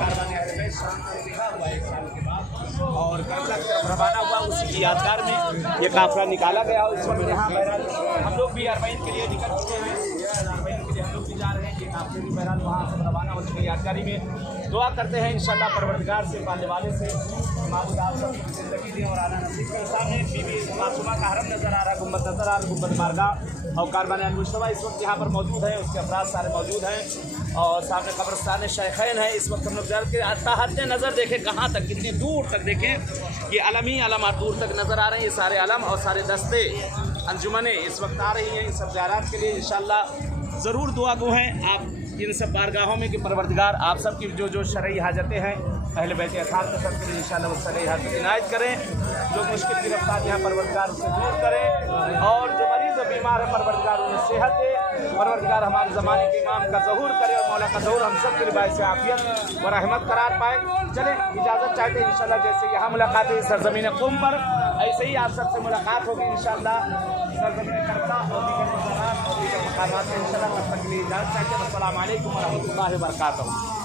कारवां अहले बैत शाम से लिखा हुआ है 1 साल के बाद, और करबला की तरफ रवाना हुआ। उसी की यादगार में ये काफिला निकाला गया। उस वक्त यहाँ बहरहाल हम लोग भी अरबईन के लिए निकल चुके हैं, अरबईन के लिए हम लोग भी जा रहे हैं। ये काफिले भी बहरहाल वहाँ से रवाना हो चुके। यादगारी में दुआ करते हैं इंशाअल्लाह परवरदिगार से, पालने वाले से माबूद आप सबकी ज़िंदगी दें और आना नसीब करें। सामने बीबी मासूमा का हरम नज़र आ रहा है, गुंबद नज़र आ रहा है, गुंबद बारगाह और कारवान अल-मुश्तबा इस वक्त यहाँ पर मौजूद है। उसके अफराद सारे मौजूद हैं और सामने कब्रस्तान शेखैन है। इस वक्त हम लोग ज़्यारत के हटते नज़र देखें कहाँ तक, कितनी दूर तक देखें, ये अलम ही अलम दूर तक नज़र आ रहे हैं। ये सारे अलम और सारे दस्ते अंजुमने इस वक्त आ रही हैं इन सब ज़ियारत के लिए। इंशाअल्लाह ज़रूर दुआ गो हैं आप इन सब बारगाहों में कि परवरदिगार आप सब की जो शरई हाजतें हैं अहले बैत अताहार के सब के लिए इंशाअल्लाह वो शरई हाजत इनायत करें। जो मुश्किल गिरफ्तार यहाँ परवरदिगार उसे दूर करें, और जो मरीज़ और बीमार है परवरदिगार उन्हें सेहत दे। परवरदिगार हमारे ज़माने के इमाम का ज़हूर करे और मौला का ज़हूर हम सब के लिए बाइस आफियत व रहमत करार पाए। चलें इजाज़त चाहते हैं इंशाअल्लाह, जैसे यहाँ मुलाकात हुई सरज़मीन क़ौम पर, ऐसे ही आप सबसे मुलाकात होगी इंशाअल्लाह सरज़मीन करबला और दीगर मज़ारात और दीगर मकामात में इंशाअल्लाह। तब तक के लिए इजाज़त चाहते हैं। अस्सलामु अलैकुम व रहमतुल्लाहि व बरकातहू।